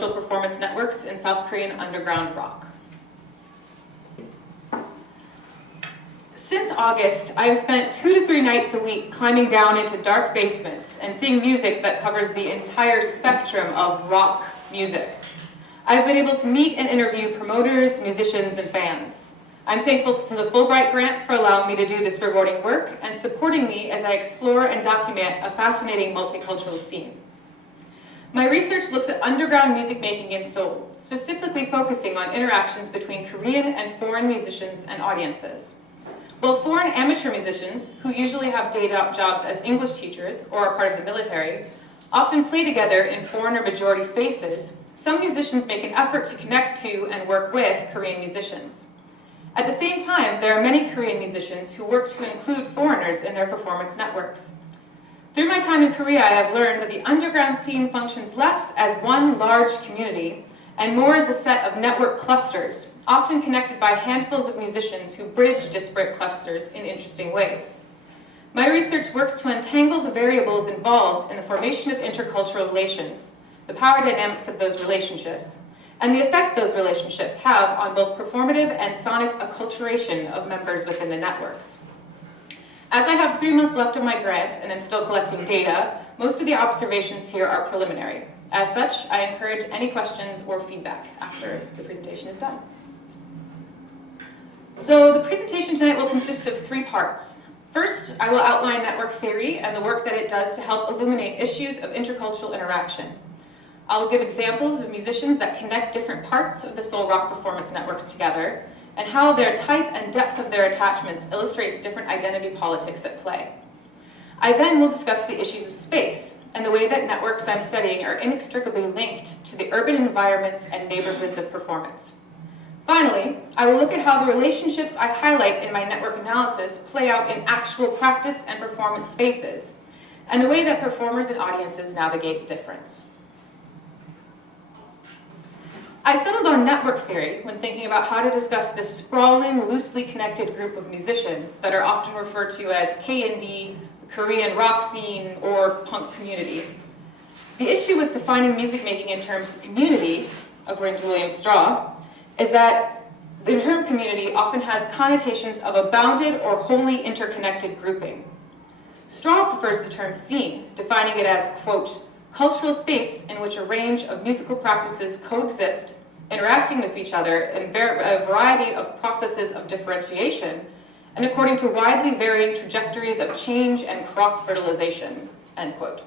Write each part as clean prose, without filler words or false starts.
intercultural performance networks in South Korean underground rock. Since August, I have spent 2 to 3 nights a week climbing down into dark basements and seeing music that covers the entire spectrum of rock music. I've been able to meet and interview promoters, musicians, and fans. I'm thankful to the Fulbright grant for allowing me to do this rewarding work and supporting me as I explore and document a fascinating multicultural scene. My research looks at underground music making in Seoul, specifically focusing on interactions between Korean and foreign musicians and audiences. While foreign amateur musicians, who usually have day jobs as English teachers or are part of the military, often play together in foreigner majority spaces, some musicians make an effort to connect to and work with Korean musicians. At the same time, there are many Korean musicians who work to include foreigners in their performance networks. Through my time in Korea, I have learned that the underground scene functions less as one large community and more as a set of network clusters, often connected by handfuls of musicians who bridge disparate clusters in interesting ways. My research works to untangle the variables involved in the formation of intercultural relations, the power dynamics of those relationships, and the effect those relationships have on both performative and sonic acculturation of members within the networks. As I have 3 months left of my grant and am still collecting data, most of the observations here are preliminary. As such, I encourage any questions or feedback after the presentation is done. So the presentation tonight will consist of 3 parts. First, I will outline network theory and the work that it does to help illuminate issues of intercultural interaction. I will give examples of musicians that connect different parts of the Seoul rock performance networks together, and how their type and depth of their attachments illustrates different identity politics at play. I then will discuss the issues of space, and the way that networks I'm studying are inextricably linked to the urban environments and neighborhoods of performance. Finally, I will look at how the relationships I highlight in my network analysis play out in actual practice and performance spaces, and the way that performers and audiences navigate difference. I settled on network theory when thinking about how to discuss this sprawling, loosely connected group of musicians that are often referred to as K&D, the Korean rock scene, or punk community. The issue with defining music making in terms of community, according to William Straw, is that the term community often has connotations of a bounded or wholly interconnected grouping. Straw prefers the term scene, defining it as, quote, cultural space in which a range of musical practices coexist, interacting with each other in a variety of processes of differentiation, and according to widely varying trajectories of change and cross-fertilization, end quote.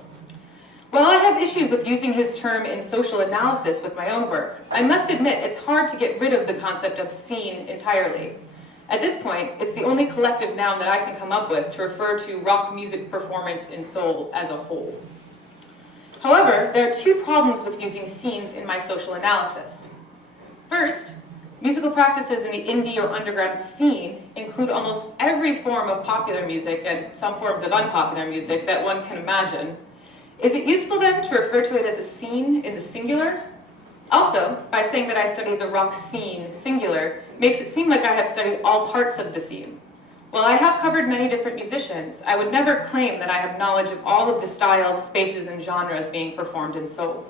While I have issues with using his term in social analysis with my own work, I must admit it's hard to get rid of the concept of scene entirely. At this point, it's the only collective noun that I can come up with to refer to rock music performance in Seoul as a whole. However, there are 2 problems with using scenes in my social analysis. First, musical practices in the indie or underground scene include almost every form of popular music and some forms of unpopular music that one can imagine. Is it useful then to refer to it as a scene in the singular? Also, by saying that I study the rock scene, singular, makes it seem like I have studied all parts of the scene. While I have covered many different musicians, I would never claim that I have knowledge of all of the styles, spaces, and genres being performed in Seoul.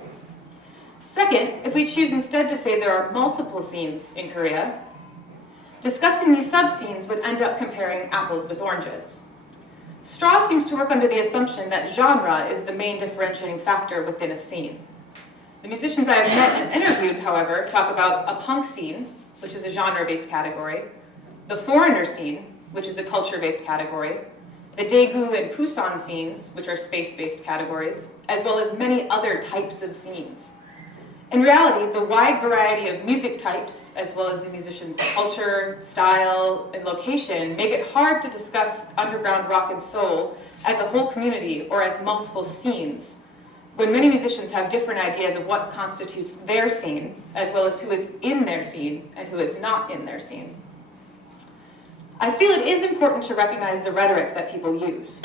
Second, if we choose instead to say there are multiple scenes in Korea, discussing these sub-scenes would end up comparing apples with oranges. Straw seems to work under the assumption that genre is the main differentiating factor within a scene. The musicians I have met and interviewed, however, talk about a punk scene, which is a genre-based category, the foreigner scene, which is a culture-based category, the Daegu and Busan scenes, which are space-based categories, as well as many other types of scenes. In reality, the wide variety of music types, as well as the musician's culture, style, and location, make it hard to discuss underground rock and soul as a whole community or as multiple scenes, when many musicians have different ideas of what constitutes their scene, as well as who is in their scene and who is not in their scene. I feel it is important to recognize the rhetoric that people use.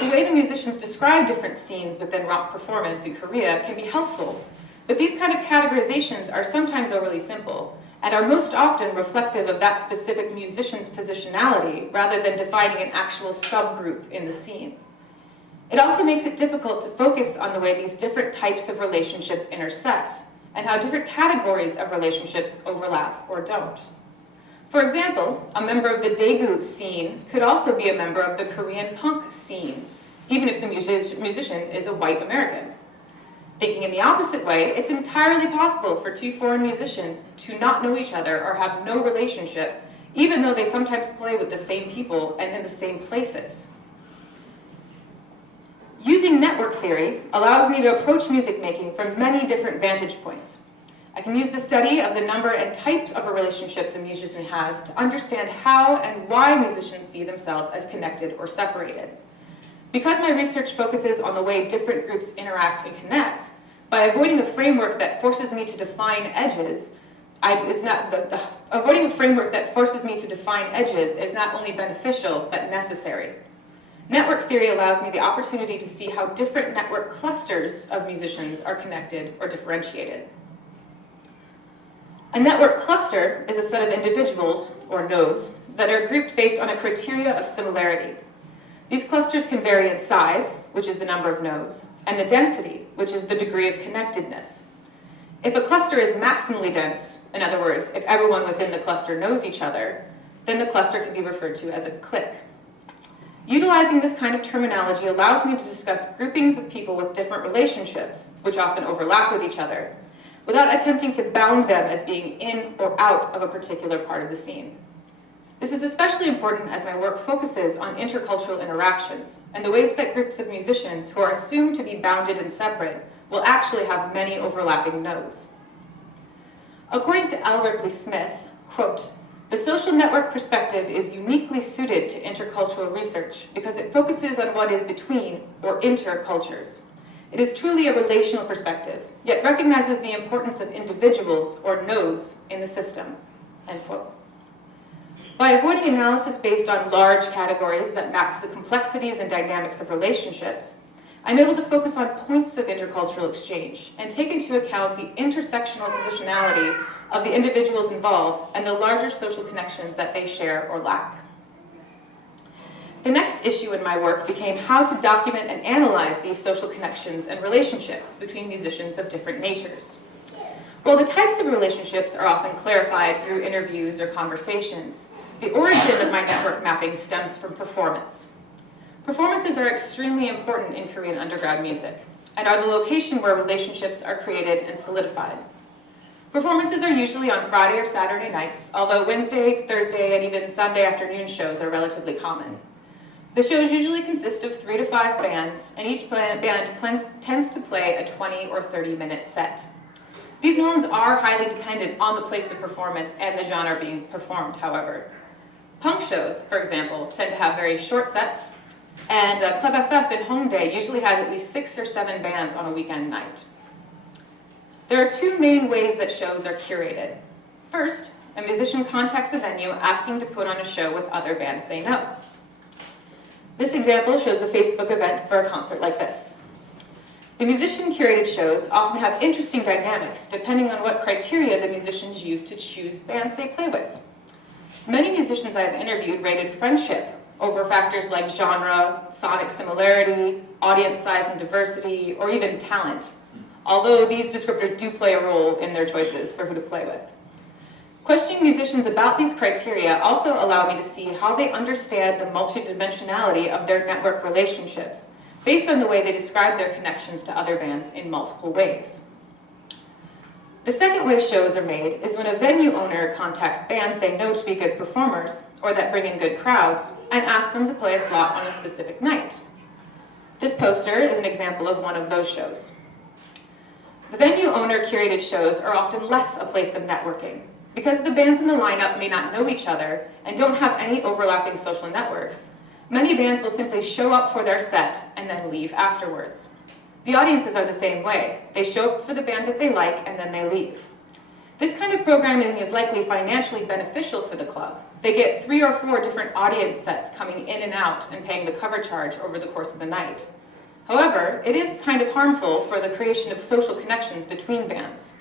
The way the musicians describe different scenes within rock performance in Korea can be helpful, but these kind of categorizations are sometimes overly simple and are most often reflective of that specific musician's positionality rather than defining an actual subgroup in the scene. It also makes it difficult to focus on the way these different types of relationships intersect, and how different categories of relationships overlap or don't. For example, a member of the Daegu scene could also be a member of the Korean punk scene, even if the musician is a white American. Thinking in the opposite way, it's entirely possible for two foreign musicians to not know each other or have no relationship, even though they sometimes play with the same people and in the same places. Using network theory allows me to approach music making from many different vantage points. I can use the study of the number and types of relationships a musician has to understand how and why musicians see themselves as connected or separated. Because my research focuses on the way different groups interact and connect, by avoiding a framework that forces me to define edges, avoiding a framework that forces me to define edges is not only beneficial, but necessary. Network theory allows me the opportunity to see how different network clusters of musicians are connected or differentiated. A network cluster is a set of individuals, or nodes, that are grouped based on a criteria of similarity. These clusters can vary in size, which is the number of nodes, and the density, which is the degree of connectedness. If a cluster is maximally dense, in other words, if everyone within the cluster knows each other, then the cluster can be referred to as a clique. Utilizing this kind of terminology allows me to discuss groupings of people with different relationships, which often overlap with each other, without attempting to bound them as being in or out of a particular part of the scene. This is especially important as my work focuses on intercultural interactions and the ways that groups of musicians who are assumed to be bounded and separate will actually have many overlapping nodes. According to L. Ripley Smith, quote, "The social network perspective is uniquely suited to intercultural research because it focuses on what is between or intercultures. It is truly a relational perspective, yet recognizes the importance of individuals or nodes in the system," end quote. By avoiding analysis based on large categories that max the complexities and dynamics of relationships, I'm able to focus on points of intercultural exchange and take into account the intersectional positionality of the individuals involved and the larger social connections that they share or lack. The next issue in my work became how to document and analyze these social connections and relationships between musicians of different natures. While the types of relationships are often clarified through interviews or conversations, the origin of my network mapping stems from performance. Performances are extremely important in Korean undergrad music and are the location where relationships are created and solidified. Performances are usually on Friday or Saturday nights, although Wednesday, Thursday, and even Sunday afternoon shows are relatively common. The shows usually consist of 3 to 5 bands, and each band tends to play a 20 or 30-minute set. These norms are highly dependent on the place of performance and the genre being performed, however. Punk shows, for example, tend to have very short sets, and Club FF in Hongdae usually has at least 6 or 7 bands on a weekend night. There are 2 main ways that shows are curated. First, a musician contacts a venue asking to put on a show with other bands they know. This example shows the Facebook event for a concert like this. The musician-curated shows often have interesting dynamics depending on what criteria the musicians use to choose bands they play with. Many musicians I have interviewed rated friendship over factors like genre, sonic similarity, audience size and diversity, or even talent, although these descriptors do play a role in their choices for who to play with. Questioning musicians about these criteria also allow me to see how they understand the multidimensionality of their network relationships, based on the way they describe their connections to other bands in multiple ways. The second way shows are made is when a venue owner contacts bands they know to be good performers, or that bring in good crowds, and asks them to play a slot on a specific night. This poster is an example of one of those shows. The venue owner curated shows are often less a place of networking, because the bands in the lineup may not know each other and don't have any overlapping social networks. Many bands will simply show up for their set and then leave afterwards. The audiences are the same way. They show up for the band that they like and then they leave. This kind of programming is likely financially beneficial for the club. They get 3 or 4 different audience sets coming in and out and paying the cover charge over the course of the night. However, it is kind of harmful for the creation of social connections between bands.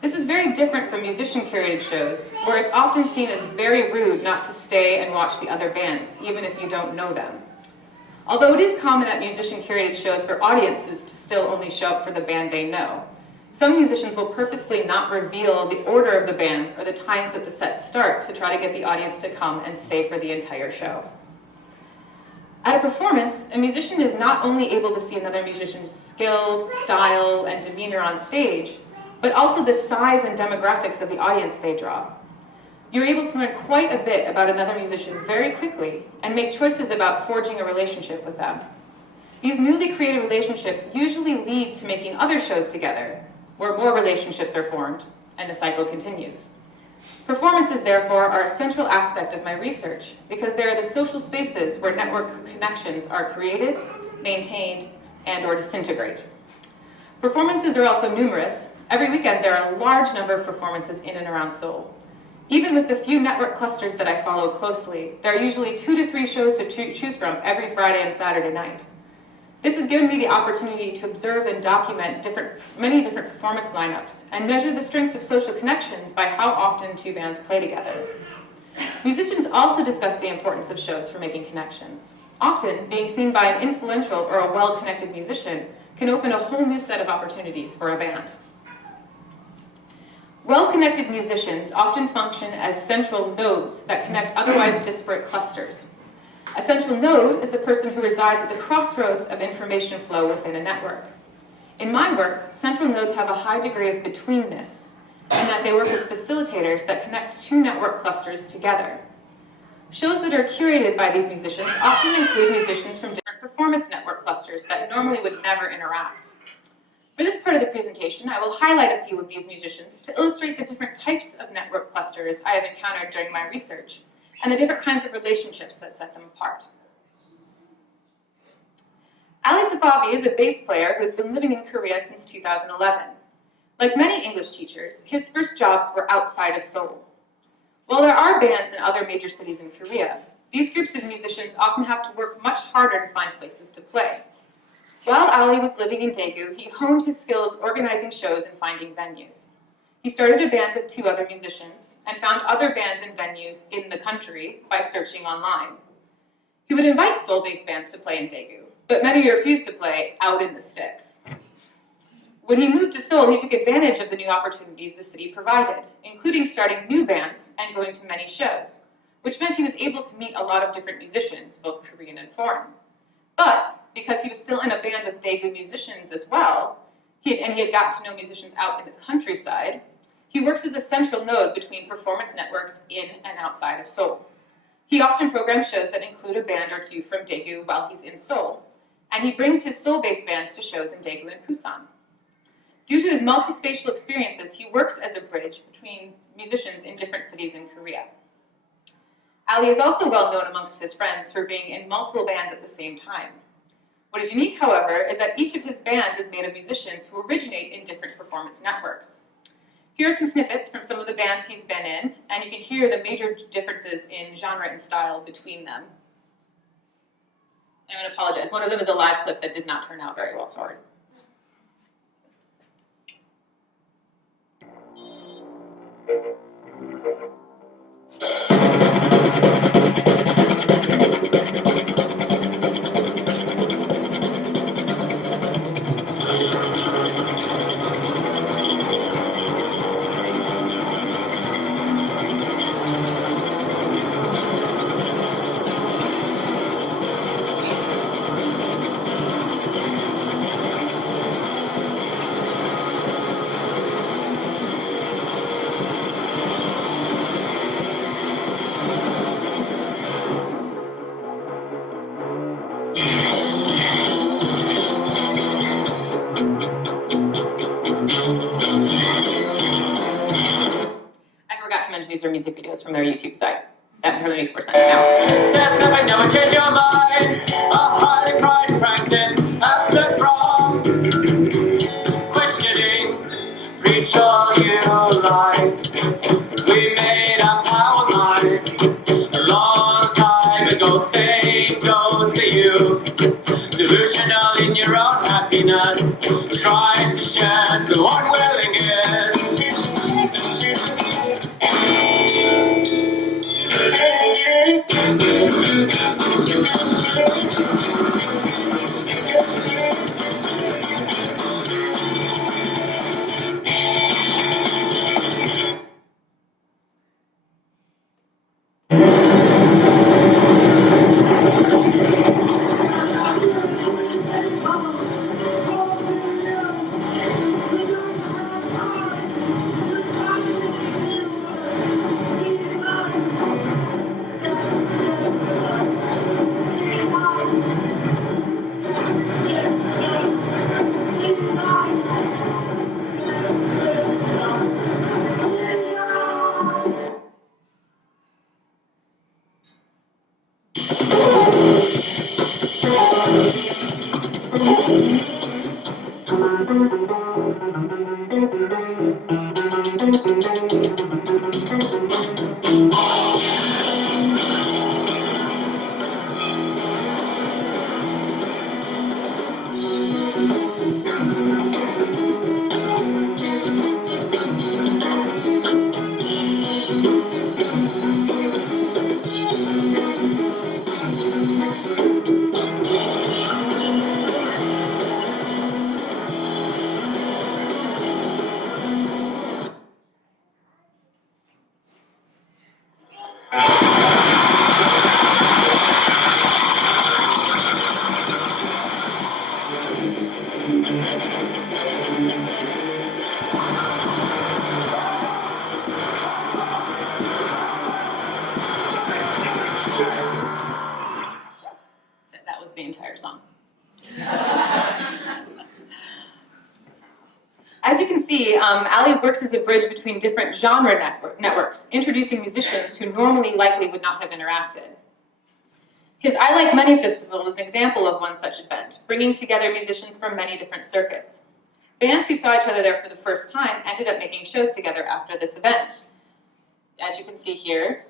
This is very different from musician-curated shows, where it's often seen as very rude not to stay and watch the other bands, even if you don't know them. Although it is common at musician-curated shows for audiences to still only show up for the band they know, Some musicians will purposely not reveal the order of the bands or the times that the sets start to try to get the audience to come and stay for the entire show. At a performance, a musician is not only able to see another musician's skill, style, and demeanor on stage, but also the size and demographics of the audience they draw. You're able to learn quite a bit about another musician very quickly and make choices about forging a relationship with them. These newly created relationships usually lead to making other shows together, where more relationships are formed, and the cycle continues. Performances, therefore, are a central aspect of my research because they are the social spaces where network connections are created, maintained, and/or disintegrate. Performances are also numerous. Every weekend, there are a large number of performances in and around Seoul. Even with the few network clusters that I follow closely, there are usually 2 to 3 shows to choose from every Friday and Saturday night. This has given me the opportunity to observe and document many different performance lineups and measure the strength of social connections by how often 2 bands play together. Musicians also discuss the importance of shows for making connections. Often, being seen by an influential or a well-connected musician can open a whole new set of opportunities for a band. Well-connected musicians often function as central nodes that connect otherwise disparate clusters. A central node is a person who resides at the crossroads of information flow within a network. In my work, central nodes have a high degree of betweenness, in that they work as facilitators that connect 2 network clusters together. Shows that are curated by these musicians often include musicians from different performance network clusters that normally would never interact. For this part of the presentation, I will highlight a few of these musicians to illustrate the different types of network clusters I have encountered during my research, and the different kinds of relationships that set them apart. Ali Safavi is a bass player who has been living in Korea since 2011. Like many English teachers, his first jobs were outside of Seoul. While there are bands in other major cities in Korea, these groups of musicians often have to work much harder to find places to play. While Ali was living in Daegu, he honed his skills organizing shows and finding venues. He started a band with 2 other musicians and found other bands and venues in the country by searching online. He would invite Seoul-based bands to play in Daegu, but many refused to play out in the sticks. When he moved to Seoul, he took advantage of the new opportunities the city provided, including starting new bands and going to many shows, which meant he was able to meet a lot of different musicians, both Korean and foreign. But because he was still in a band with Daegu musicians as well, and he had gotten to know musicians out in the countryside, he works as a central node between performance networks in and outside of Seoul. He often programs shows that include a band or 2 from Daegu while he's in Seoul, and he brings his Seoul-based bands to shows in Daegu and Busan. Due to his multi-spatial experiences, he works as a bridge between musicians in different cities in Korea. Ali is also well known amongst his friends for being in multiple bands at the same time. What is unique, however, is that each of his bands is made of musicians who originate in different performance networks. Here are some snippets from some of the bands he's been in, and you can hear the major differences in genre and style between them. I'm going to apologize. One of them is a live clip that did not turn out very well, sorry. These are music videos from their YouTube site. That really makes more sense now. There's nothing that will change your mind. A highly prized practice, absent from questioning. Preach all you like. We made up our minds a long time ago. Same goes for you. Delusional in your own happiness, trying to share to unwillingness. That was the entire song. As you can see, Ali works as a bridge between different genre networks, introducing musicians who normally likely would not have interacted. His I Like Money Festival is an example of one such event, bringing together musicians from many different circuits. Bands who saw each other there for the first time ended up making shows together after this event. As you can see here,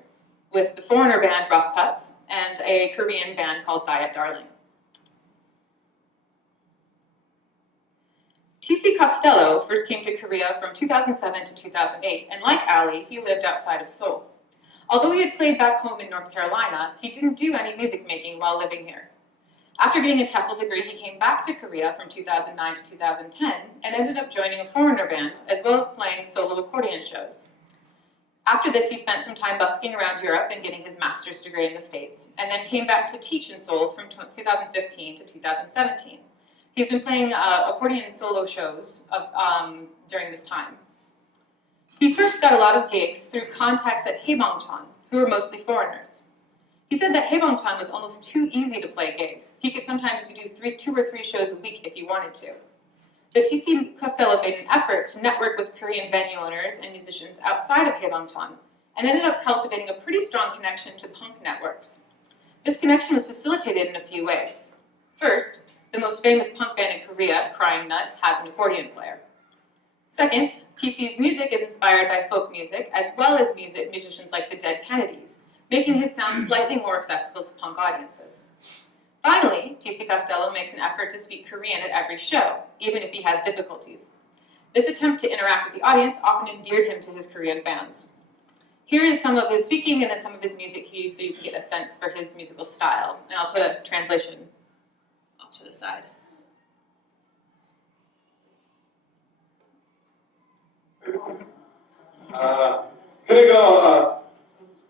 with the foreigner band Rough Cuts and a Korean band called Diet Darling. T.C. Costello first came to Korea from 2007 to 2008, and like Ali, he lived outside of Seoul. Although he had played back home in North Carolina, he didn't do any music making while living here. After getting a TEFL degree, he came back to Korea from 2009 to 2010 and ended up joining a foreigner band, as well as playing solo accordion shows. After this, he spent some time busking around Europe and getting his master's degree in the States, and then came back to teach in Seoul from 2015 to 2017. He's been playing accordion solo shows during this time. He first got a lot of gigs through contacts at Haebangchon, who were mostly foreigners. He said that Haebangchon was almost too easy to play gigs. He could sometimes do 2 or 3 shows a week if he wanted to. But T.C. Costello made an effort to network with Korean venue owners and musicians outside of Haebangchon, and ended up cultivating a pretty strong connection to punk networks. This connection was facilitated in a few ways. First, the most famous punk band in Korea, Crying Nut, has an accordion player. Second, TC's music is inspired by folk music, as well as musicians like the Dead Kennedys, making his sound slightly more accessible to punk audiences. Finally, T.C. Costello makes an effort to speak Korean at every show, even if he has difficulties. This attempt to interact with the audience often endeared him to his Korean fans. Here is some of his speaking and then some of his music cues so you can get a sense for his musical style. And I'll put a translation off to the side. 그리고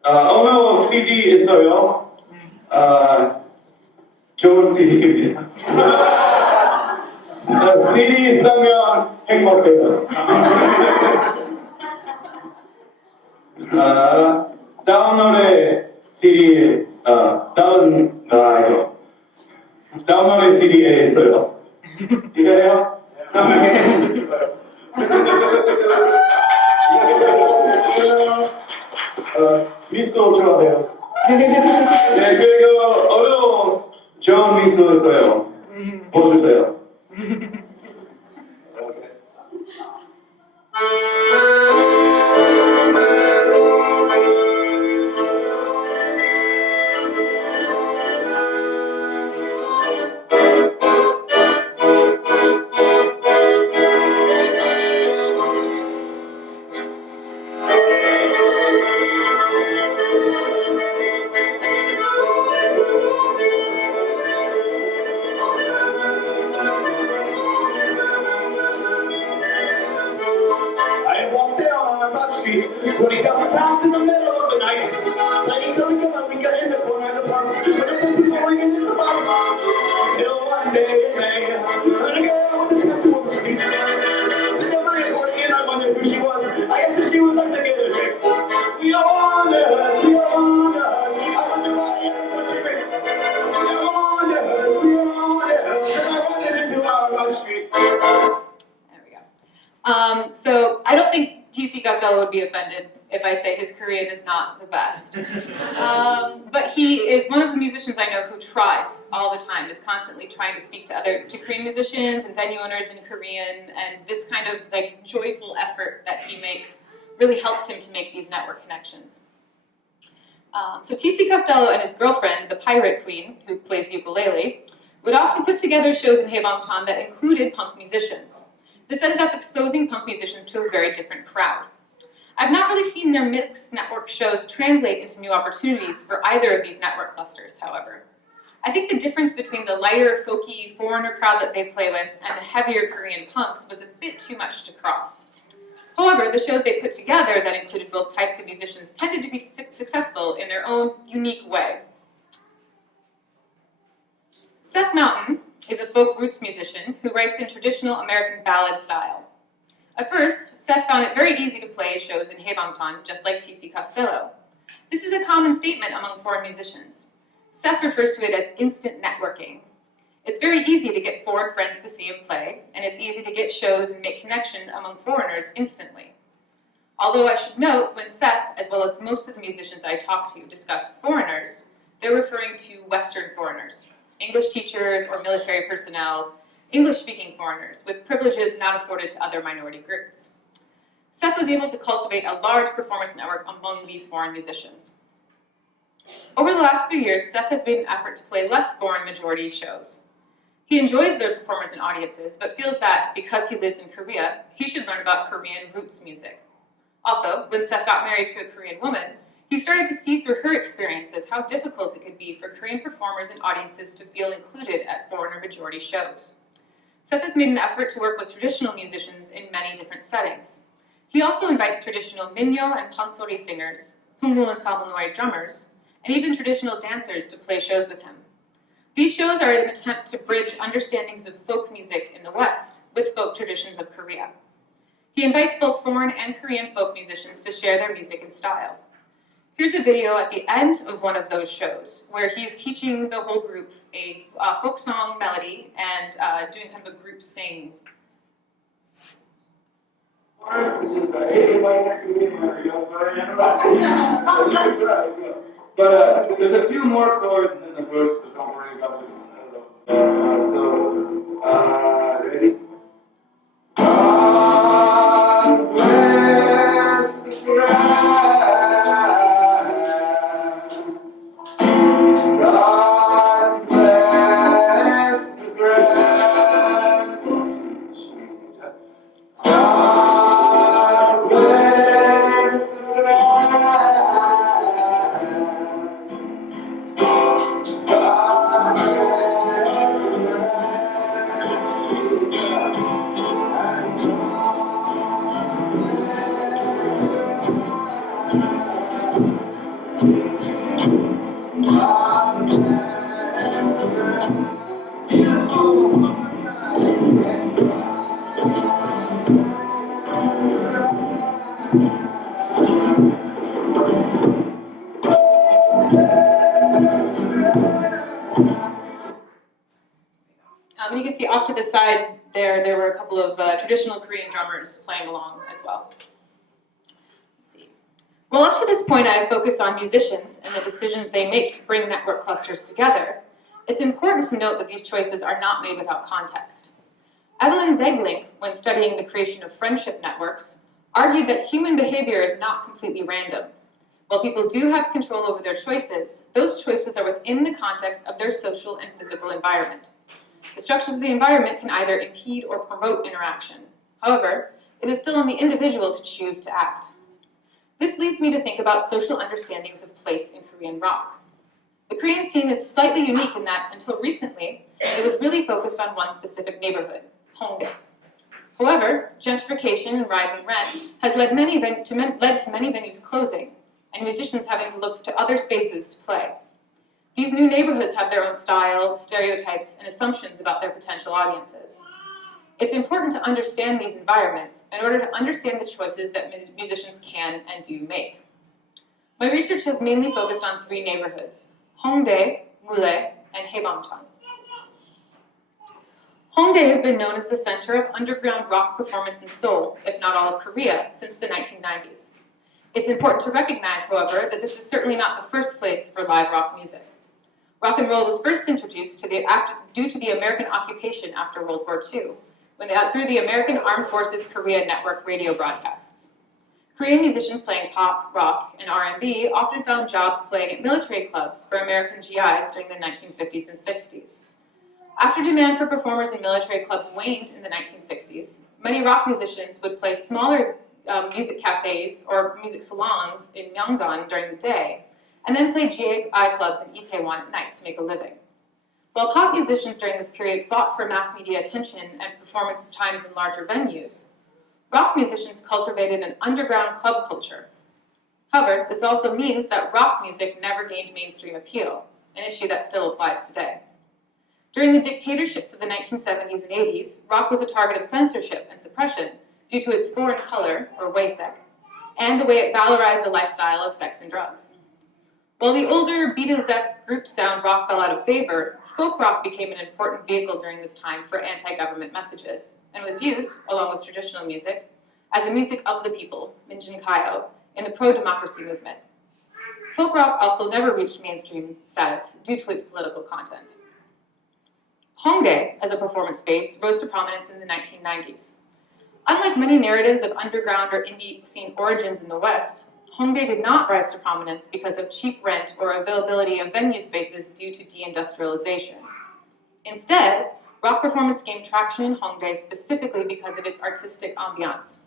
어느 CD 있어요. 좋은 CD입니다. CD 쓰면 행복해요. 다운로드 CD 다운로드 CD에 있어요. 이거요? 미소 좋아해요. 네, 그리고 어려운 좋은 미소 있어요. 보여주세요. When he got stopped in the middle of the night, playing till he got we got in the corner of the park. But then people were in the box. Till one day, man, when a girl with a tattoo on the street, the devil in I wondered who she was. I guess she was like the other chick. We all wonder, we all wonder. I wonder why I am such a bitch. We all wonder, then I wandered into our street. There we go. So I don't think T.C. Costello would be offended if I say his Korean is not the best. But he is one of the musicians I know who tries all the time, is constantly trying to speak to Korean musicians and venue owners in Korean, and this kind of like joyful effort that he makes really helps him to make these network connections. So T.C. Costello and his girlfriend, the Pirate Queen, who plays ukulele, would often put together shows in Haebangchon that included punk musicians. This ended up exposing punk musicians to a very different crowd. I've not really seen their mixed network shows translate into new opportunities for either of these network clusters, however. I think the difference between the lighter, folky, foreigner crowd that they play with and the heavier Korean punks was a bit too much to cross. However, the shows they put together that included both types of musicians tended to be successful in their own unique way. Seth Mountain is a folk roots musician who writes in traditional American ballad style. At first, Seth found it very easy to play shows in Haebangchon, just like T.C. Costello. This is a common statement among foreign musicians. Seth refers to it as instant networking. It's very easy to get foreign friends to see him play, and it's easy to get shows and make connection among foreigners instantly. Although I should note, when Seth, as well as most of the musicians I talk to, discuss foreigners, they're referring to Western foreigners, English teachers or military personnel, English-speaking foreigners with privileges not afforded to other minority groups. Seth was able to cultivate a large performance network among these foreign musicians. Over the last few years, Seth has made an effort to play less foreign majority shows. He enjoys their performers and audiences, but feels that, because he lives in Korea, he should learn about Korean roots music. Also, when Seth got married to a Korean woman, he started to see through her experiences how difficult it could be for Korean performers and audiences to feel included at foreigner majority shows. Seth has made an effort to work with traditional musicians in many different settings. He also invites traditional minyo and pansori singers, Punggol and Sabonoi drummers, and even traditional dancers to play shows with him. These shows are an attempt to bridge understandings of folk music in the West with folk traditions of Korea. He invites both foreign and Korean folk musicians to share their music and style. Here's a video at the end of one of those shows where he's teaching the whole group a folk song melody and doing kind of a group sing. First is just hey, but there's a few more chords in the verse, but don't worry about them. Ready? God bless the grass. God bless the grass. God bless the grass. God bless the And you can see off to the side there were a couple of traditional Korean drummers playing along as well. Let's see. Well, up to this point, I've focused on musicians and the decisions they make to bring network clusters together. It's important to note that these choices are not made without context. Evelyn Zeglink, when studying the creation of friendship networks, argued that human behavior is not completely random. While people do have control over their choices, those choices are within the context of their social and physical environment. The structures of the environment can either impede or promote interaction. However, it is still on the individual to choose to act. This leads me to think about social understandings of place in Korean rock. The Korean scene is slightly unique in that, until recently, it was really focused on one specific neighborhood, Hongdae. However, gentrification and rising rent has led to many venues closing, and musicians having to look to other spaces to play. These new neighborhoods have their own style, stereotypes, and assumptions about their potential audiences. It's important to understand these environments in order to understand the choices that musicians can and do make. My research has mainly focused on three neighborhoods: Hongdae, Mule, and Haebangchon. Hongdae has been known as the center of underground rock performance in Seoul, if not all of Korea, since the 1990s. It's important to recognize, however, that this is certainly not the first place for live rock music. Rock and roll was first introduced due to the American occupation after World War II, through the American Armed Forces Korea Network radio broadcasts. Korean musicians playing pop, rock, and R&B often found jobs playing at military clubs for American GIs during the 1950s and 60s. After demand for performers in military clubs waned in the 1960s, many rock musicians would play smaller music cafes or music salons in Myeongdong during the day, and then play GI clubs in Itaewon at night to make a living. While pop musicians during this period fought for mass media attention and performance times in larger venues, rock musicians cultivated an underground club culture. However, this also means that rock music never gained mainstream appeal, an issue that still applies today. During the dictatorships of the 1970s and 80s, rock was a target of censorship and suppression due to its foreign color, or waesek, and the way it valorized a lifestyle of sex and drugs. While the older Beatles-esque group sound rock fell out of favor, folk rock became an important vehicle during this time for anti-government messages, and was used, along with traditional music, as a music of the people, Minjin Kayo, in the pro-democracy movement. Folk rock also never reached mainstream status due to its political content. Hongdae, as a performance space, rose to prominence in the 1990s. Unlike many narratives of underground or indie scene origins in the West, Hongdae did not rise to prominence because of cheap rent or availability of venue spaces due to deindustrialization. Instead, rock performance gained traction in Hongdae specifically because of its artistic ambiance.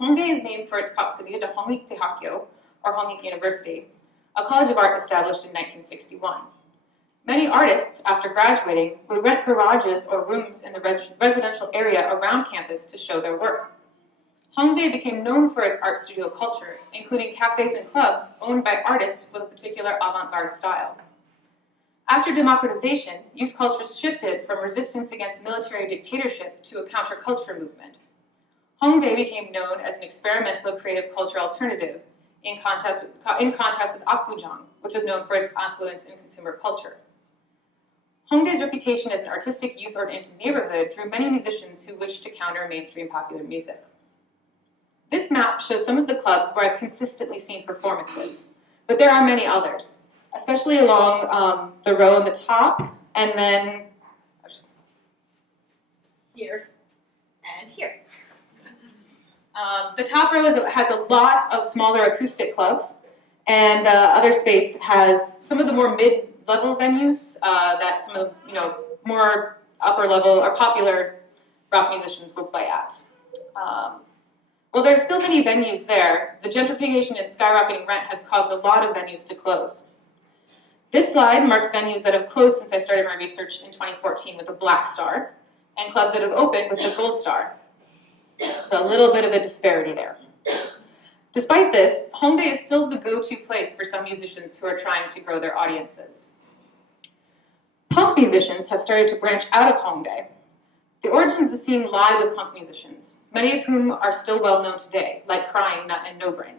Hongdae is named for its proximity to Hongik Daehakyo, or Hongik University, a college of art established in 1961. Many artists, after graduating, would rent garages or rooms in the residential area around campus to show their work. Hongdae became known for its art studio culture, including cafes and clubs owned by artists with a particular avant-garde style. After democratization, youth culture shifted from resistance against military dictatorship to a counterculture movement. Hongdae became known as an experimental creative culture alternative, in contrast with Apgujeong, which was known for its influence in consumer culture. Hongdae's reputation as an artistic, youth-oriented neighborhood drew many musicians who wished to counter mainstream popular music. This map shows some of the clubs where I've consistently seen performances, but there are many others, especially along the row in the top, and then here and here. The top row has a lot of smaller acoustic clubs, and the other space has some of the more mid-level venues that some of the more upper-level or popular rock musicians will play at. While there are still many venues there, the gentrification and skyrocketing rent has caused a lot of venues to close. This slide marks venues that have closed since I started my research in 2014 with a black star, and clubs that have opened with a gold star. It's a little bit of a disparity there. Despite this, Hongdae is still the go-to place for some musicians who are trying to grow their audiences. Punk musicians have started to branch out of Hongdae. The origin of the scene lie with punk musicians, many of whom are still well known today, like Crying Nut and No Brain.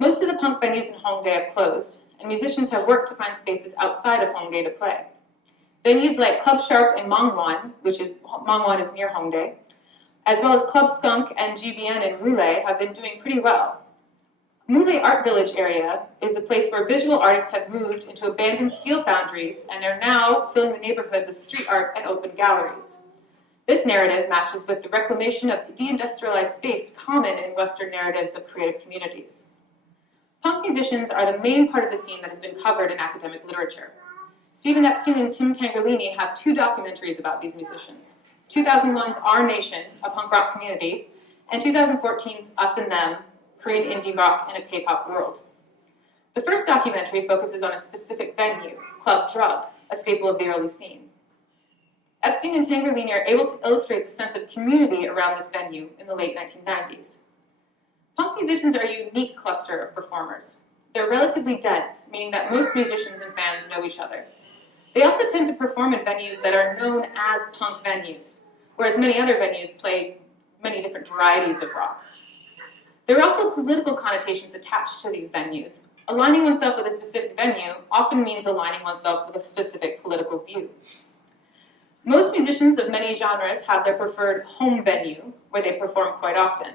Most of the punk venues in Hongdae have closed, and musicians have worked to find spaces outside of Hongdae to play. Venues like Club Sharp in Mangwon, Mangwon is near Hongdae, as well as Club Skunk and GBN in Mule have been doing pretty well. Mule Art Village area is a place where visual artists have moved into abandoned steel foundries and are now filling the neighborhood with street art and open galleries. This narrative matches with the reclamation of the deindustrialized space common in Western narratives of creative communities. Punk musicians are the main part of the scene that has been covered in academic literature. Stephen Epstein and Tim Tangerlini have 2 documentaries about these musicians. 2001's Our Nation, a punk rock community, and 2014's Us and Them, Korean indie rock in a K-pop world. The first documentary focuses on a specific venue, Club Drug, a staple of the early scene. Epstein and Tangerlini are able to illustrate the sense of community around this venue in the late 1990s. Punk musicians are a unique cluster of performers. They're relatively dense, meaning that most musicians and fans know each other. They also tend to perform in venues that are known as punk venues, whereas many other venues play many different varieties of rock. There are also political connotations attached to these venues. Aligning oneself with a specific venue often means aligning oneself with a specific political view. Most musicians of many genres have their preferred home venue, where they perform quite often.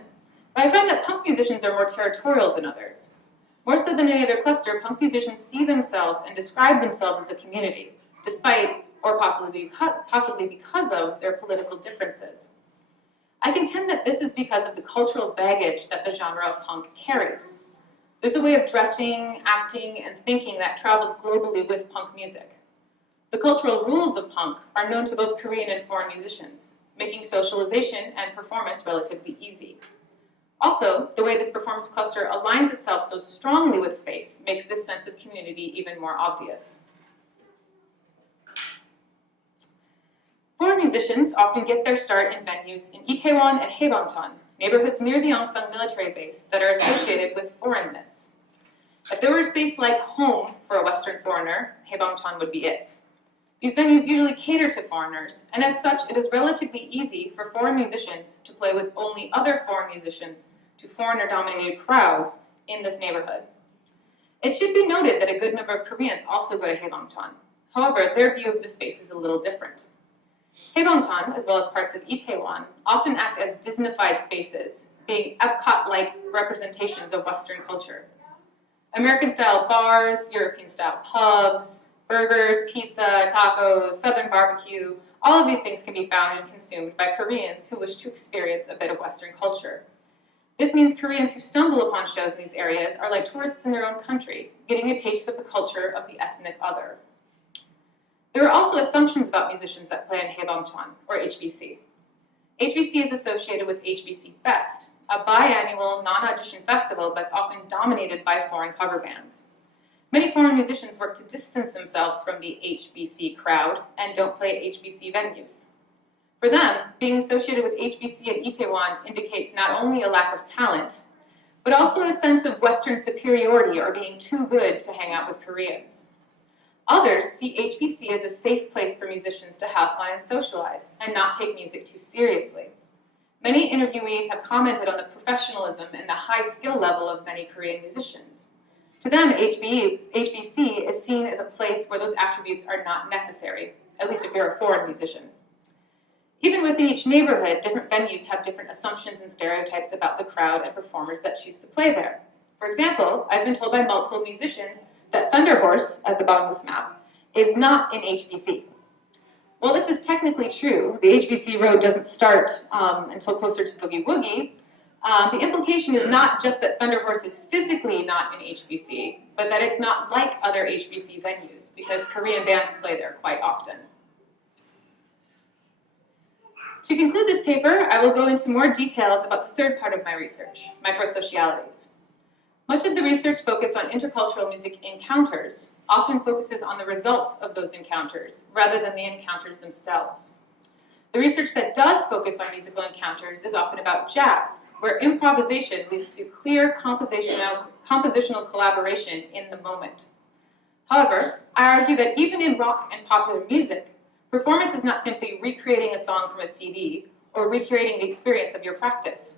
But I find that punk musicians are more territorial than others. More so than any other cluster, punk musicians see themselves and describe themselves as a community, despite or possibly because of their political differences. I contend that this is because of the cultural baggage that the genre of punk carries. There's a way of dressing, acting, and thinking that travels globally with punk music. The cultural rules of punk are known to both Korean and foreign musicians, making socialization and performance relatively easy. Also, the way this performance cluster aligns itself so strongly with space makes this sense of community even more obvious. Foreign musicians often get their start in venues in Itaewon and Haebangchon, neighborhoods near the Yongsan military base that are associated with foreignness. If there were a space like home for a Western foreigner, Haebangchon would be it. These venues usually cater to foreigners, and as such, it is relatively easy for foreign musicians to play with only other foreign musicians to foreigner-dominated crowds in this neighborhood. It should be noted that a good number of Koreans also go to Haebangchon. However, their view of the space is a little different. Haebangchon, as well as parts of Itaewon, often act as Disneyfied spaces, being Epcot-like representations of Western culture. American-style bars, European-style pubs, burgers, pizza, tacos, southern barbecue, all of these things can be found and consumed by Koreans who wish to experience a bit of Western culture. This means Koreans who stumble upon shows in these areas are like tourists in their own country, getting a taste of the culture of the ethnic other. There are also assumptions about musicians that play in Haebangchon, or HBC. HBC is associated with HBC Fest, a biannual non-audition festival that's often dominated by foreign cover bands. Many foreign musicians work to distance themselves from the HBC crowd and don't play HBC venues. For them, being associated with HBC and Itaewon indicates not only a lack of talent, but also a sense of Western superiority or being too good to hang out with Koreans. Others see HBC as a safe place for musicians to have fun and socialize, and not take music too seriously. Many interviewees have commented on the professionalism and the high skill level of many Korean musicians. To them, HBC is seen as a place where those attributes are not necessary, at least if you're a foreign musician. Even within each neighborhood, different venues have different assumptions and stereotypes about the crowd and performers that choose to play there. For example, I've been told by multiple musicians that Thunder Horse, at the bottom of this map, is not in HBC. While this is technically true, the HBC road doesn't start until closer to Boogie Woogie, the implication is not just that Thunder Horse is physically not in HBC, but that it's not like other HBC venues, because Korean bands play there quite often. To conclude this paper, I will go into more details about the third part of my research, microsocialities. Much of the research focused on intercultural music encounters often focuses on the results of those encounters rather than the encounters themselves. The research that does focus on musical encounters is often about jazz, where improvisation leads to clear compositional collaboration in the moment. However, I argue that even in rock and popular music, performance is not simply recreating a song from a CD or recreating the experience of your practice.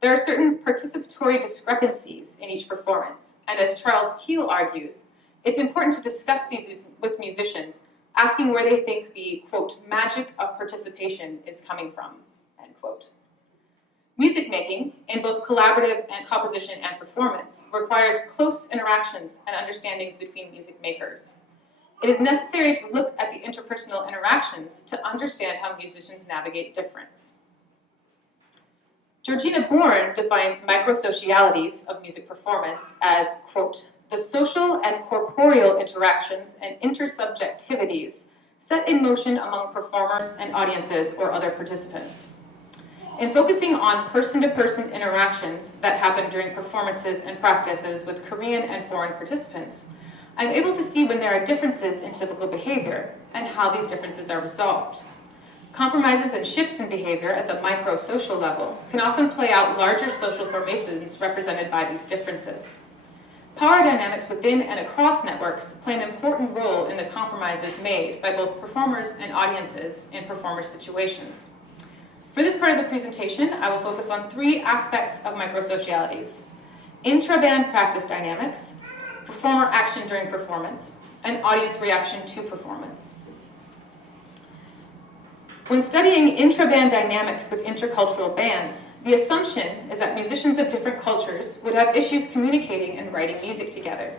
There are certain participatory discrepancies in each performance, and as Charles Keel argues, it's important to discuss these with musicians, asking where they think the, quote, magic of participation is coming from, end quote. Music making, in both collaborative and composition and performance, requires close interactions and understandings between music makers. It is necessary to look at the interpersonal interactions to understand how musicians navigate difference. Georgina Bourne defines microsocialities of music performance as, quote, the social and corporeal interactions and intersubjectivities set in motion among performers and audiences or other participants. In focusing on person-to-person interactions that happen during performances and practices with Korean and foreign participants, I'm able to see when there are differences in typical behavior and how these differences are resolved. Compromises and shifts in behavior at the micro-social level can often play out larger social formations represented by these differences. Power dynamics within and across networks play an important role in the compromises made by both performers and audiences in performer situations. For this part of the presentation, I will focus on three aspects of microsocialities: intra-band practice dynamics, performer action during performance, and audience reaction to performance. When studying intra-band dynamics with intercultural bands, the assumption is that musicians of different cultures would have issues communicating and writing music together.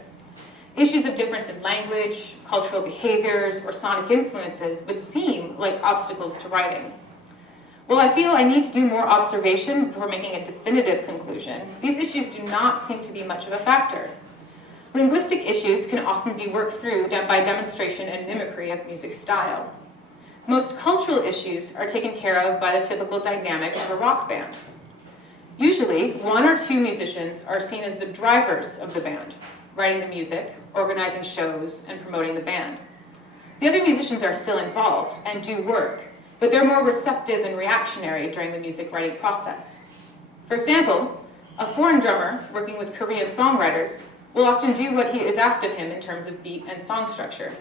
Issues of difference in language, cultural behaviors, or sonic influences would seem like obstacles to writing. While I feel I need to do more observation before making a definitive conclusion, these issues do not seem to be much of a factor. Linguistic issues can often be worked through by demonstration and mimicry of music style. Most cultural issues are taken care of by the typical dynamic of a rock band. Usually, one or two musicians are seen as the drivers of the band, writing the music, organizing shows, and promoting the band. The other musicians are still involved and do work, but they're more receptive and reactionary during the music writing process. For example, a foreign drummer working with Korean songwriters will often do what he is asked of him in terms of beat and song structure.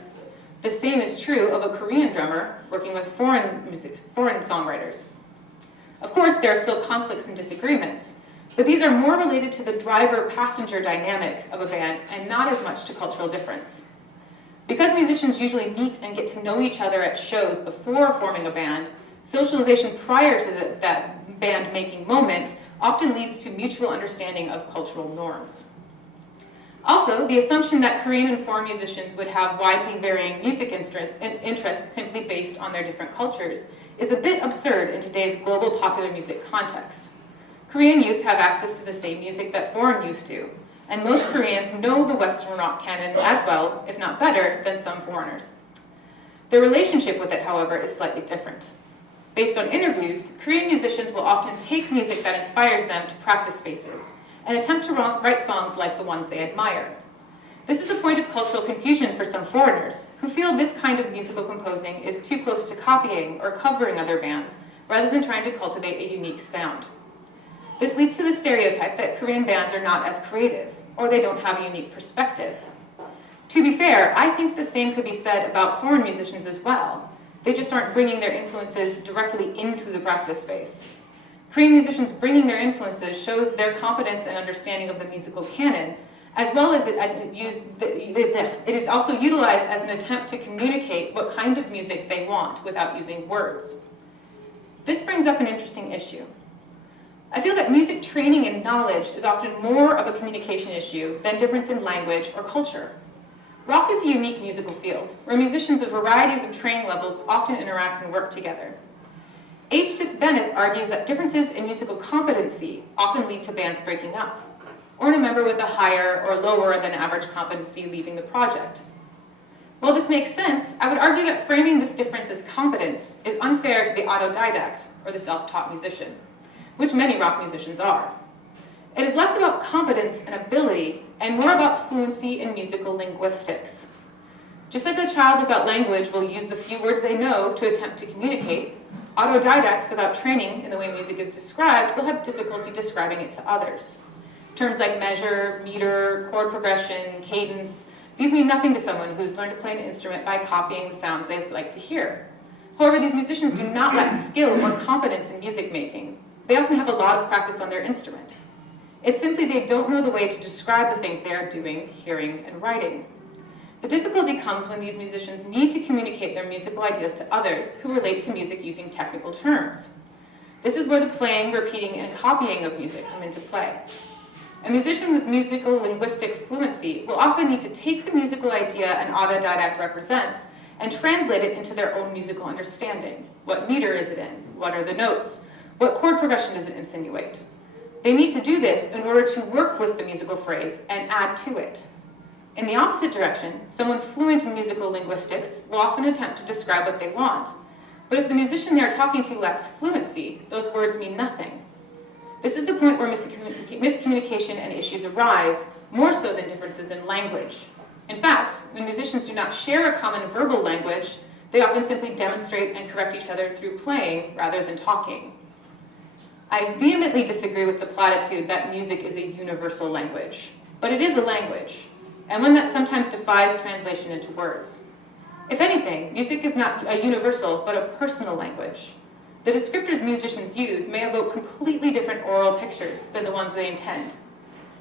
The same is true of a Korean drummer working with foreign songwriters. Of course, there are still conflicts and disagreements, but these are more related to the driver-passenger dynamic of a band and not as much to cultural difference. Because musicians usually meet and get to know each other at shows before forming a band, socialization prior to that band-making moment often leads to mutual understanding of cultural norms. Also, the assumption that Korean and foreign musicians would have widely varying music interests simply based on their different cultures is a bit absurd in today's global popular music context. Korean youth have access to the same music that foreign youth do, and most Koreans know the Western rock canon as well, if not better, than some foreigners. Their relationship with it, however, is slightly different. Based on interviews, Korean musicians will often take music that inspires them to practice spaces and attempt to write songs like the ones they admire. This is a point of cultural confusion for some foreigners who feel this kind of musical composing is too close to copying or covering other bands rather than trying to cultivate a unique sound. This leads to the stereotype that Korean bands are not as creative or they don't have a unique perspective. To be fair, I think the same could be said about foreign musicians as well. They just aren't bringing their influences directly into the practice space. Korean musicians bringing their influences shows their competence and understanding of the musical canon, as well as it is also utilized as an attempt to communicate what kind of music they want without using words. This brings up an interesting issue. I feel that music training and knowledge is often more of a communication issue than difference in language or culture. Rock is a unique musical field, where musicians of varieties of training levels often interact and work together. H. Bennett argues that differences in musical competency often lead to bands breaking up, or in a member with a higher or lower than average competency leaving the project. While this makes sense, I would argue that framing this difference as competence is unfair to the autodidact, or the self-taught musician, which many rock musicians are. It is less about competence and ability, and more about fluency in musical linguistics. Just like a child without language will use the few words they know to attempt to communicate, autodidacts without training in the way music is described will have difficulty describing it to others. Terms like measure, meter, chord progression, cadence, these mean nothing to someone who's learned to play an instrument by copying the sounds they like to hear. However, these musicians do not lack skill or competence in music making. They often have a lot of practice on their instrument. It's simply they don't know the way to describe the things they are doing, hearing, and writing. The difficulty comes when these musicians need to communicate their musical ideas to others who relate to music using technical terms. This is where the playing, repeating, and copying of music come into play. A musician with musical linguistic fluency will often need to take the musical idea an autodidact represents and translate it into their own musical understanding. What meter is it in? What are the notes? What chord progression does it insinuate? They need to do this in order to work with the musical phrase and add to it. In the opposite direction, someone fluent in musical linguistics will often attempt to describe what they want. But if the musician they are talking to lacks fluency, those words mean nothing. This is the point where miscommunication and issues arise, more so than differences in language. In fact, when musicians do not share a common verbal language, they often simply demonstrate and correct each other through playing rather than talking. I vehemently disagree with the platitude that music is a universal language, but it is a language, and one that sometimes defies translation into words. If anything, music is not a universal, but a personal language. The descriptors musicians use may evoke completely different oral pictures than the ones they intend.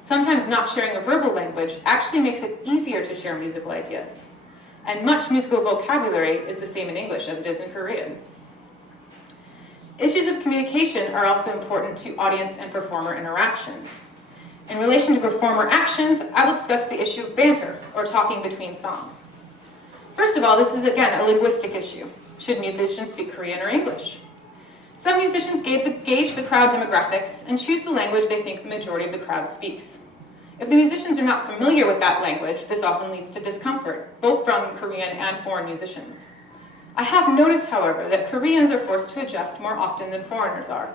Sometimes not sharing a verbal language actually makes it easier to share musical ideas. And much musical vocabulary is the same in English as it is in Korean. Issues of communication are also important to audience and performer interactions. In relation to performer actions, I will discuss the issue of banter, or talking between songs. First of all, this is again a linguistic issue. Should musicians speak Korean or English? Some musicians gauge the crowd demographics and choose the language they think the majority of the crowd speaks. If the musicians are not familiar with that language, this often leads to discomfort, both from Korean and foreign musicians. I have noticed, however, that Koreans are forced to adjust more often than foreigners are.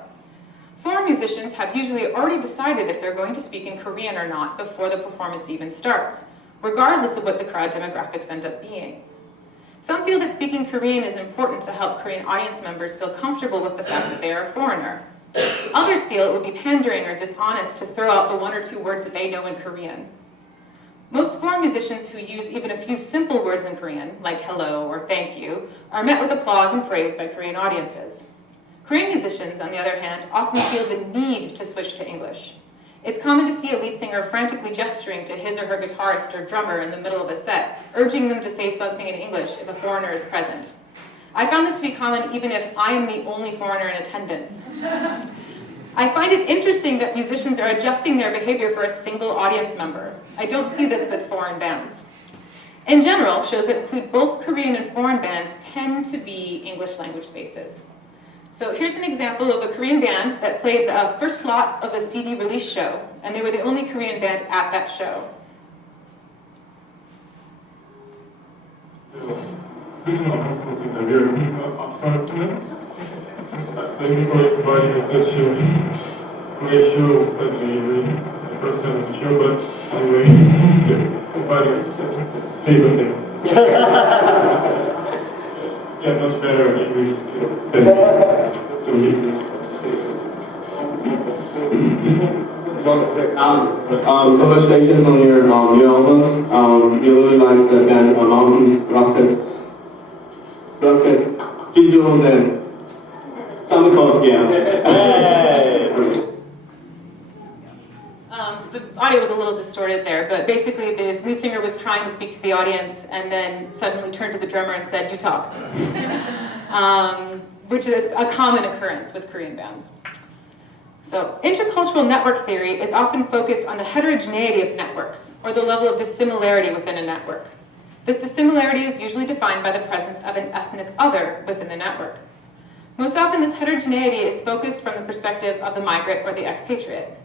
Foreign musicians have usually already decided if they're going to speak in Korean or not before the performance even starts, regardless of what the crowd demographics end up being. Some feel that speaking Korean is important to help Korean audience members feel comfortable with the fact that they are a foreigner. Others feel it would be pandering or dishonest to throw out the 1 or 2 words that they know in Korean. Most foreign musicians who use even a few simple words in Korean, like hello or thank you, are met with applause and praise by Korean audiences. Korean musicians, on the other hand, often feel the need to switch to English. It's common to see a lead singer frantically gesturing to his or her guitarist or drummer in the middle of a set, urging them to say something in English if a foreigner is present. I found this to be common even if I am the only foreigner in attendance. I find it interesting that musicians are adjusting their behavior for a single audience member. I don't see this with foreign bands. In general, shows that include both Korean and foreign bands tend to be English language spaces. So here's an example of a Korean band that played the first slot of a CD release show, and they were the only Korean band at that show. Thank you for providing such a great show at the first time of the show, but anyway, say something. Yeah, much better English than so Congratulations on your new albums. You really like the band Mountains, Rockets, visuals, and sound calls, yeah. So the audio was a little distorted there, but basically the lead singer was trying to speak to the audience and then suddenly turned to the drummer and said, "You talk," which is a common occurrence with Korean bands. So intercultural network theory is often focused on the heterogeneity of networks, or the level of dissimilarity within a network. This dissimilarity is usually defined by the presence of an ethnic other within the network. Most often this heterogeneity is focused from the perspective of the migrant or the expatriate.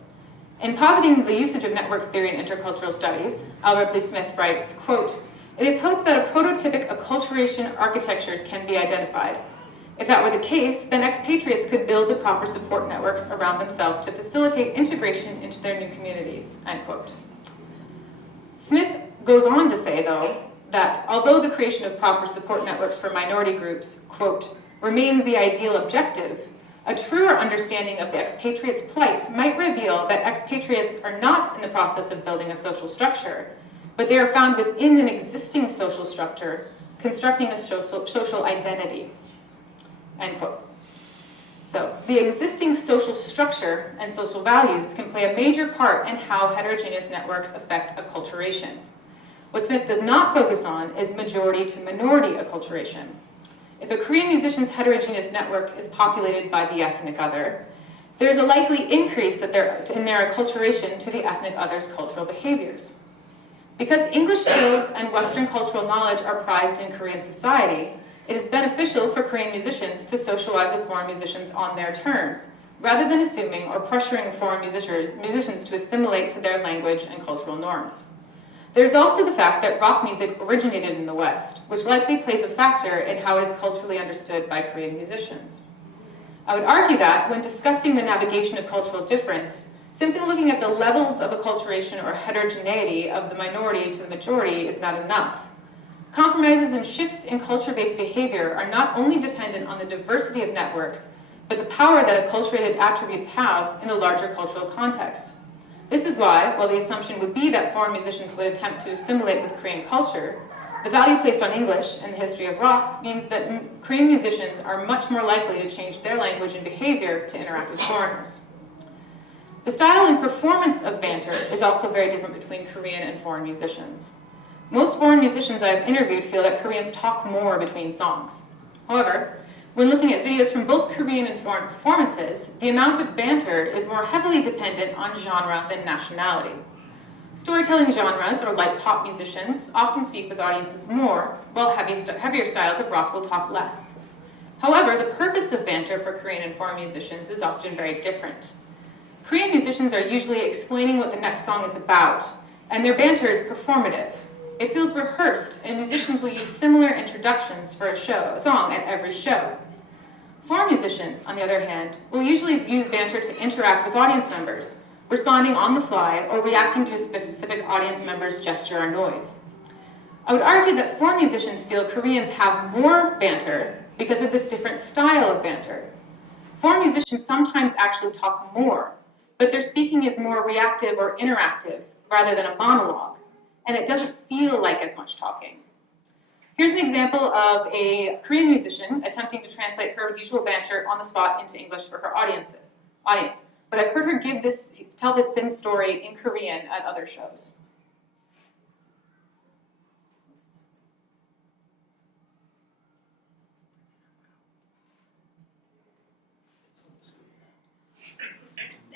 In positing the usage of network theory in intercultural studies, Al Ripley Smith writes, quote, "It is hoped that a prototypic acculturation architectures can be identified. If that were the case, then expatriates could build the proper support networks around themselves to facilitate integration into their new communities," end quote. Smith goes on to say, though, that although the creation of proper support networks for minority groups, quote, "remains the ideal objective, a truer understanding of the expatriate's plight might reveal that expatriates are not in the process of building a social structure, but they are found within an existing social structure, constructing a social identity," end quote. So, the existing social structure and social values can play a major part in how heterogeneous networks affect acculturation. What Smith does not focus on is majority to minority acculturation. If a Korean musician's heterogeneous network is populated by the ethnic other, there is a likely increase in their acculturation to the ethnic other's cultural behaviors. Because English skills and Western cultural knowledge are prized in Korean society, it is beneficial for Korean musicians to socialize with foreign musicians on their terms, rather than assuming or pressuring foreign musicians to assimilate to their language and cultural norms. There's also the fact that rock music originated in the West, which likely plays a factor in how it is culturally understood by Korean musicians. I would argue that, when discussing the navigation of cultural difference, simply looking at the levels of acculturation or heterogeneity of the minority to the majority is not enough. Compromises and shifts in culture-based behavior are not only dependent on the diversity of networks, but the power that acculturated attributes have in the larger cultural context. This is why, while the assumption would be that foreign musicians would attempt to assimilate with Korean culture, the value placed on English in the history of rock means that Korean musicians are much more likely to change their language and behavior to interact with foreigners. The style and performance of banter is also very different between Korean and foreign musicians. Most foreign musicians I have interviewed feel that Koreans talk more between songs. However, when looking at videos from both Korean and foreign performances, the amount of banter is more heavily dependent on genre than nationality. Storytelling genres, or light pop musicians, often speak with audiences more, while heavier styles of rock will talk less. However, the purpose of banter for Korean and foreign musicians is often very different. Korean musicians are usually explaining what the next song is about, and their banter is performative. It feels rehearsed, and musicians will use similar introductions for a song at every show. Foreign musicians, on the other hand, will usually use banter to interact with audience members, responding on the fly or reacting to a specific audience member's gesture or noise. I would argue that foreign musicians feel Koreans have more banter because of this different style of banter. Foreign musicians sometimes actually talk more, but their speaking is more reactive or interactive rather than a monologue, and it doesn't feel like as much talking. Here's an example of a Korean musician attempting to translate her usual banter on the spot into English for her audience. But I've heard her tell this same story in Korean at other shows.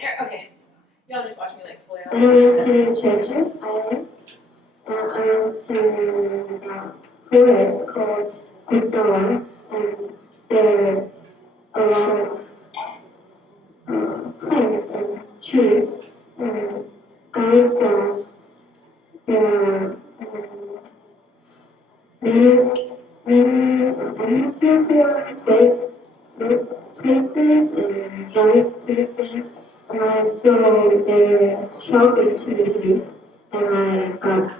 There, okay. Y'all just watch me like flare out. I went to Jeju Island. I went to the forest called Gujjawa, and there are a lot of plants and trees and garlic cells. There are many atmosphere for wet spaces and dry spaces. And I saw their struggling to the view, and I got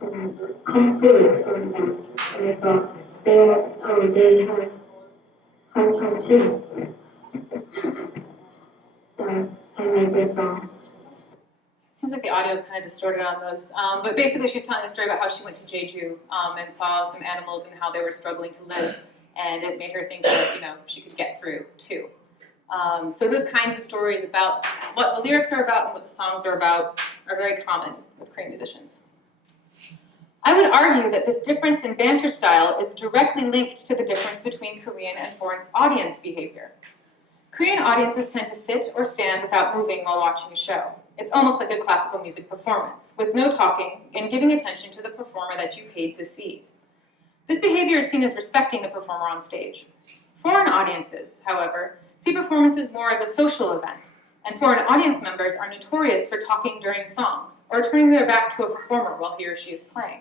some comfort from them. And I thought they have hard time too. So I made this song. Seems like the audio is kind of distorted on those, but basically she was telling a story about how she went to Jeju and saw some animals and how they were struggling to live, and it made her think that she could get through too. So those kinds of stories about what the lyrics are about and what the songs are about are very common with Korean musicians. I would argue that this difference in banter style is directly linked to the difference between Korean and foreign audience behavior. Korean audiences tend to sit or stand without moving while watching a show. It's almost like a classical music performance, with no talking and giving attention to the performer that you paid to see. This behavior is seen as respecting the performer on stage. Foreign audiences, however, see performances more as a social event, and foreign audience members are notorious for talking during songs or turning their back to a performer while he or she is playing.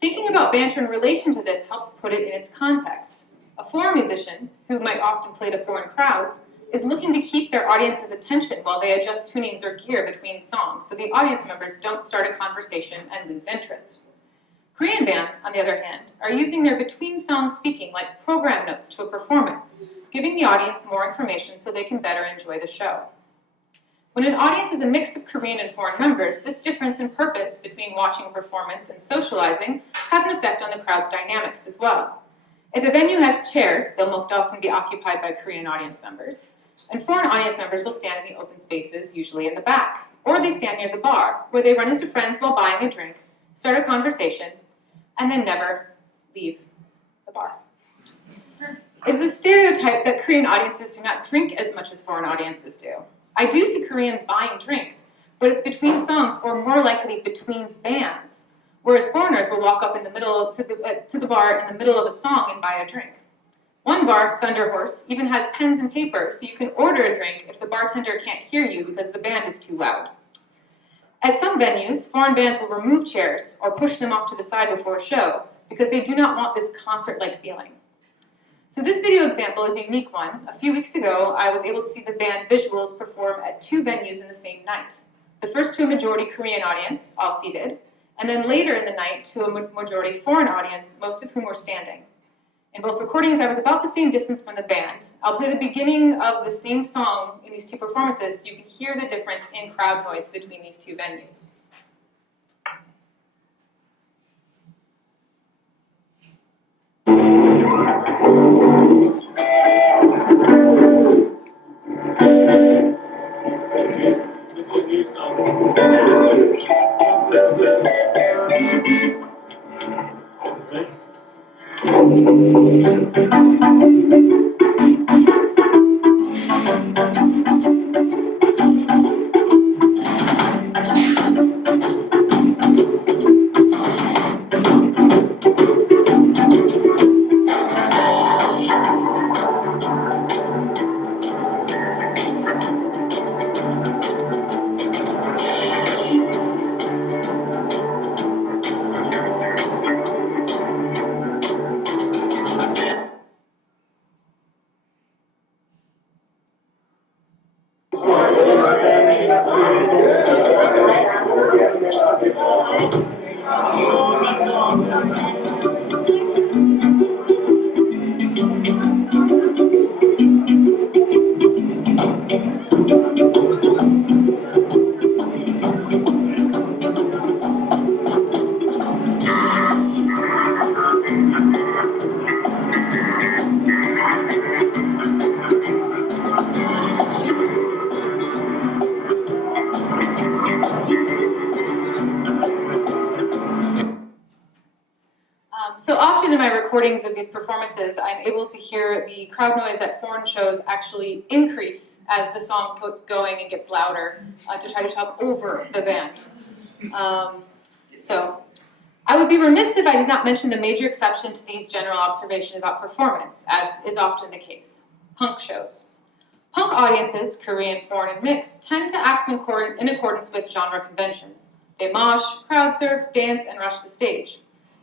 Thinking about banter in relation to this helps put it in its context. A foreign musician, who might often play to foreign crowds, is looking to keep their audience's attention while they adjust tunings or gear between songs so the audience members don't start a conversation and lose interest. Korean bands, on the other hand, are using their between-song speaking like program notes to a performance, giving the audience more information so they can better enjoy the show. When an audience is a mix of Korean and foreign members, this difference in purpose between watching a performance and socializing has an effect on the crowd's dynamics as well. If a venue has chairs, they'll most often be occupied by Korean audience members, and foreign audience members will stand in the open spaces, usually in the back, or they stand near the bar, where they run into friends while buying a drink, start a conversation, and then never leave the bar. It's a stereotype that Korean audiences do not drink as much as foreign audiences do. I do see Koreans buying drinks, but it's between songs or more likely between bands, whereas foreigners will walk up in the middle to the bar in the middle of a song and buy a drink. One bar, Thunder Horse, even has pens and paper so you can order a drink if the bartender can't hear you because the band is too loud. At some venues, foreign bands will remove chairs or push them off to the side before a show because they do not want this concert-like feeling. So this video example is a unique one. A few weeks ago, I was able to see the band Visuals perform at 2 venues in the same night. The first to a majority Korean audience, all seated, and then later in the night to a majority foreign audience, most of whom were standing. In both recordings, I was about the same distance from the band. I'll play the beginning of the same song in these 2 performances so you can hear the difference in crowd noise between these 2 venues. This is a new song. Okay. often in my recordings of these performances, I'm able to hear the crowd noise at foreign shows actually increase as the song gets going and gets louder to try to talk over the band. So I would be remiss if I did not mention the major exception to these general observations about performance, as is often the case: punk shows. Punk audiences, Korean, foreign, and mixed, tend to act in accordance with genre conventions. They mosh, crowd surf, dance, and rush the stage.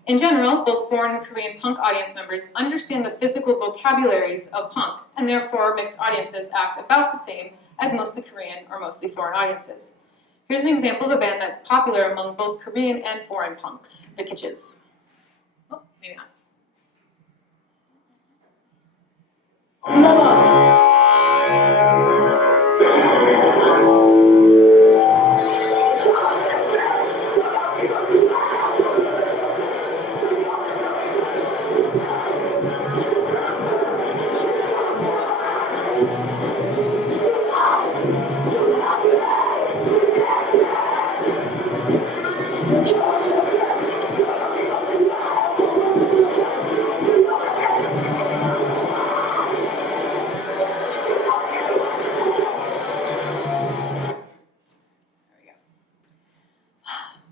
In general, both foreign and Korean punk audience members understand the physical vocabularies of punk, and therefore mixed audiences act about the same as mostly Korean or mostly foreign audiences. Here's an example of a band that's popular among both Korean and foreign punks, the Kitches. Oh, maybe not.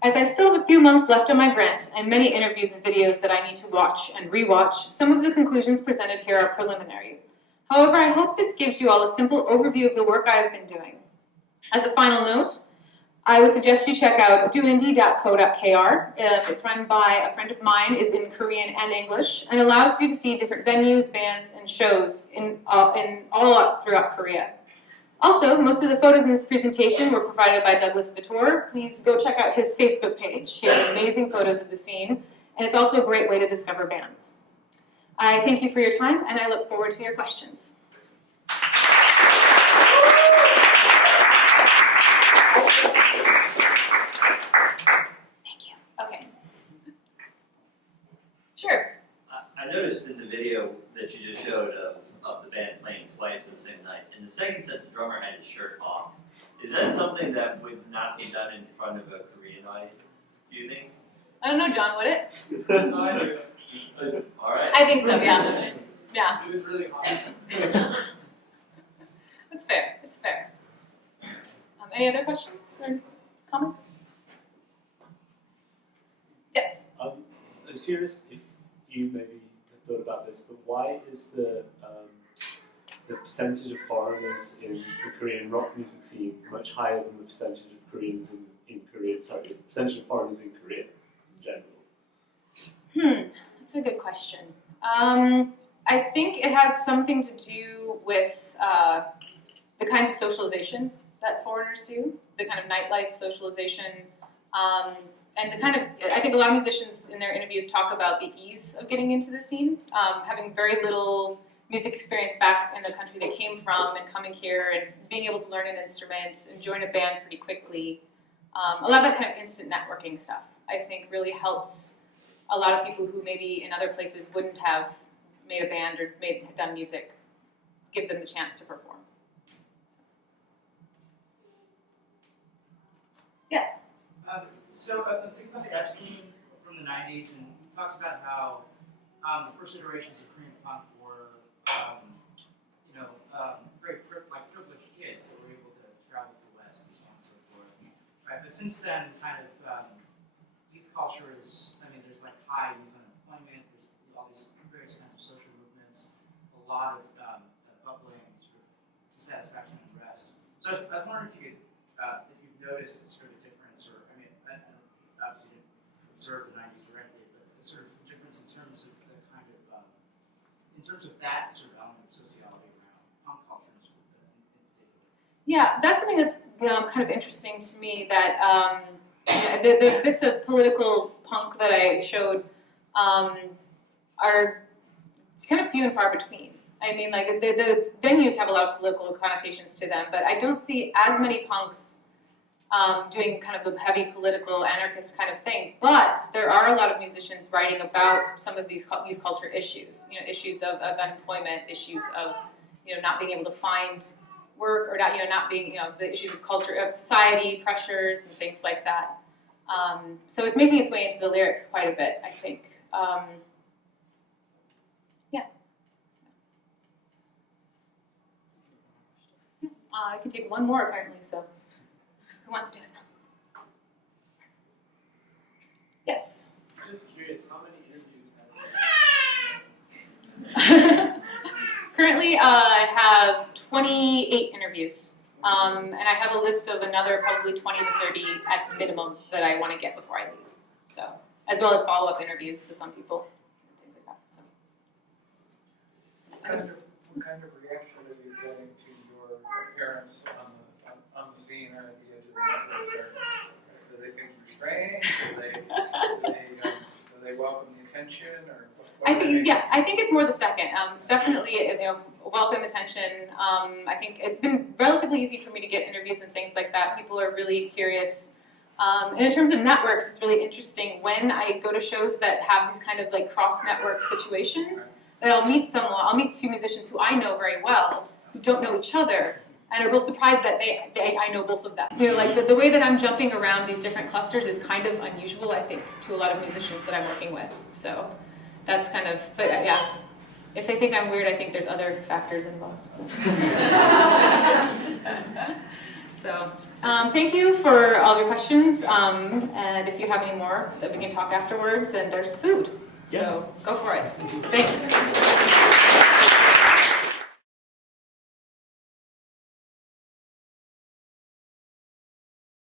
As I still have a few months left on my grant and many interviews and videos that I need to watch and rewatch, some of the conclusions presented here are preliminary. However, I hope this gives you all a simple overview of the work I have been doing. As a final note, I would suggest you check out doindie.co.kr. It's run by a friend of mine, is in Korean and English, and allows you to see different venues, bands, and shows in all up throughout Korea. Also, most of the photos in this presentation were provided by Douglas Vitor. Please go check out his Facebook page. He has amazing photos of the scene, and it's also a great way to discover bands. I thank you for your time, and I look forward to your questions. Thank you. Okay. Sure. I noticed in the video that you just showed of the band playing twice on the same night, in the second set the drummer had his shirt off. Is that something that would not be done in front of a Korean audience, do you think? I don't know, John, would it? No, I do. All right. I think so, yeah. Yeah. It was really hot. It's fair. It's fair. Any other questions or comments? Yes. I was curious if you maybe have thought about this, but why is the percentage of foreigners in the Korean rock music scene much higher than the percentage of Koreans in Korea? Sorry, the percentage of foreigners in Korea in general. That's a good question. I think it has something to do with the kinds of socialization that foreigners do, the kind of nightlife socialization, and the kind of, I think a lot of musicians in their interviews talk about the ease of getting into the scene, having very little music experience back in the country they came from and coming here and being able to learn an instrument and join a band pretty quickly. A lot of that kind of instant networking stuff, I think, really helps a lot of people who maybe in other places wouldn't have made a band or done music, give them the chance to perform. Yes? So I'm thinking about the Epstein from the 90s, and he talks about how the first iterations of Korean punk were, very privileged kids that were able to travel to the West and so on and so forth. Right? But since then, kind of youth culture is, there's like high youth unemployment, there's all these various kinds of social movements, a lot of bubbling sort of dissatisfaction and unrest. So I was wondering if you could, if you've noticed a sort of difference, or I obviously didn't observe the 90s directly, but a sort of difference in terms of the kind of, in terms of that sort of element of sociology around punk culture in particular. Yeah, that's something that's kind of interesting to me, that the bits of political punk that I showed are kind of few and far between. I mean, like, the venues have a lot of political connotations to them, but I don't see as many punks doing kind of the heavy political anarchist kind of thing. But there are a lot of musicians writing about some of these youth culture issues, issues of unemployment, issues of, not being able to find work, or not being, the issues of culture, of society pressures and things like that. So it's making its way into the lyrics quite a bit, I think. I can take one more apparently, so who wants to do it? Yes. Just curious, how many interviews have you? Currently, I have 28 interviews, and I have a list of another probably 20 to 30 at minimum that I want to get before I leave. So, as well as follow-up interviews with some people, and things like that. So. What kind of reaction are you getting to your appearance on the scene or at the edge of the network? Do they think you're strange? Do they welcome the attention? Or I think it's more the second. It's definitely welcome attention. I think it's been relatively easy for me to get interviews and things like that. People are really curious. And in terms of networks, it's really interesting when I go to shows that have these kind of like cross-network situations. That I'll meet two musicians who I know very well, who don't know each other, and are real surprised that I know both of them. Like the way that I'm jumping around these different clusters is kind of unusual, I think, to a lot of musicians that I'm working with. So that's kind of, but yeah, if they think I'm weird, I think there's other factors involved. So thank you for all your questions, and if you have any more, that we can talk afterwards, and there's food. So go for it. Thanks.